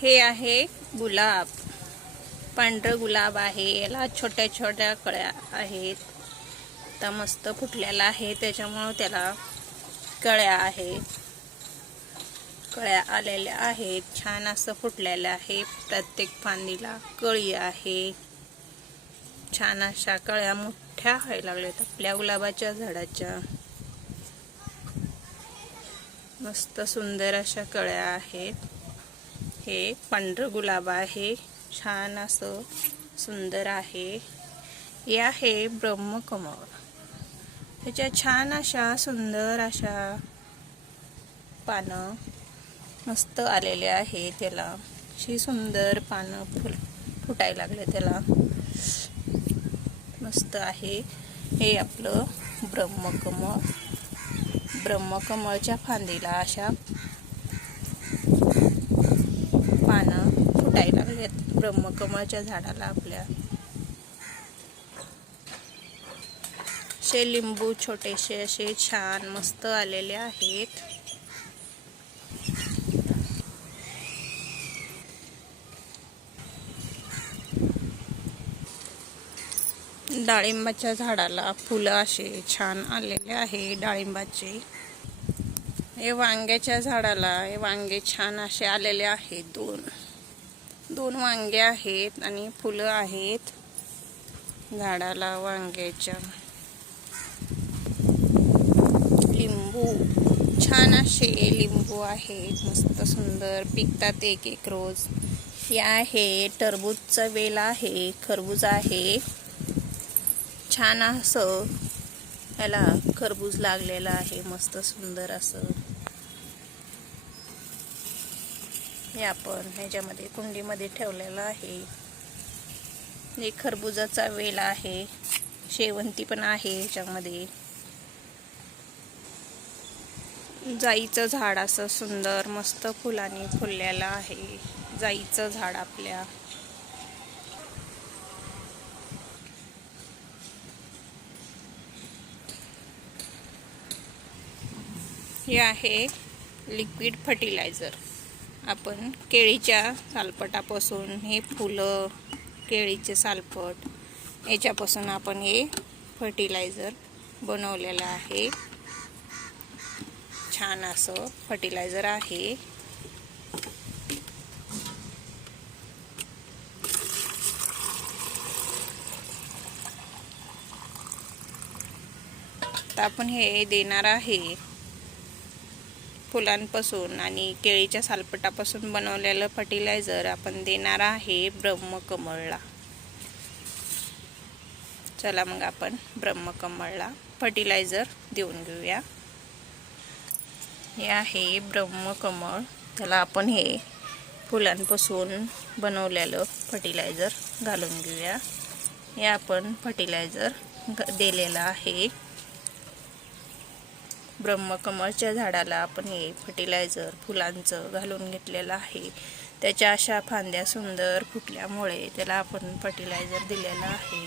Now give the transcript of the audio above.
हे आहे गुलाब, पांढरं गुलाब आहे. याला छोट्या छोट्या कळ्या आहेत. तर मस्त फुटलेला आहे, त्याच्यामुळे त्याला कळ्या आहेत. कळ्या आलेल्या आहेत, छान असं फुटलेलं आहे. प्रत्येक फांदीला कळी आहे. छान अशा कळ्या मोठ्या व्हायला लागल्यात आपल्या गुलाबाच्या झाडाच्या. मस्त सुंदर अशा कळ्या आहेत. हे पांढरं गुलाब आहे, छान असं सुंदर आहे. हे आहे ब्रह्मकमळ. त्याच्या छान अशा सुंदर अशा पानं मस्त आलेले आहे. त्याला अशी सुंदर पानं फुटायला लागले. त्याला मस्त आहे. हे आपलं ब्रह्मकमळ. ब्रह्मकमळच्या फांदीला अशा पानं फुटायला लागलेत ब्रह्मकमळच्या झाडाला आपल्या. असे लिंबू छोटेसे असे छान मस्त आलेले आहेत. डाळिंबाच्या झाडाला फुलं असे छान आलेले आहे डाळिंबाचे. हे वांग्याच्या झाडाला हे वांगे छान असे आलेले आहेत. दोन वांगे आहेत आणि फुलं आहेत झाडाला वांग्याच्या. लिंबू छान असे लिंबू आहेत, मस्त सुंदर पिकतात एक एक रोज. हे आहे टरबूजचा वेल आहे, खरबूज आहे. छान असं याला खरबूज लागलेला आहे, मस्त सुंदर असं. हे आपण ह्याच्यामध्ये कुंडीमध्ये ठेवलेलं आहे. हे खरबुजाचा वेल आहे. शेवंती पण आहे ह्याच्यामध्ये. जाईचं झाड असं सुंदर मस्त फुलांनी फुललेलं आहे. जाईचं झाड आपल्या. हे आहे लिक्विड फर्टिलायझर. आपण केळीच्या सालपटापासून हे फुलं, केळीचे सालपट याच्यापासून आपण हे फर्टिलायझर बनवलेलं आहे. छान असं फर्टिलायझर आहे. तर आपण हे देणार आहे फुलांपासून आणि केळीच्या सालपटापासून बनवलेलं फर्टिलायझर आपण देणार आहे ब्रह्मकमळला. चला मग आपण ब्रह्मकमळला फर्टिलायझर देऊन घेऊया. हे आहे ब्रह्मकमळ. त्याला आपण हे फुलांपासून बनवलेलं फर्टिलायझर घालून घेऊया. हे आपण फर्टिलायझर दिलेलं आहे ब्रह्मकमळच्या झाडाला. आपण हे फर्टिलायझर फुलांचं घालून घेतलेलं आहे. त्याच्या अशा फांद्या सुंदर फुटल्यामुळे त्याला आपण फर्टिलायझर दिलेलं आहे.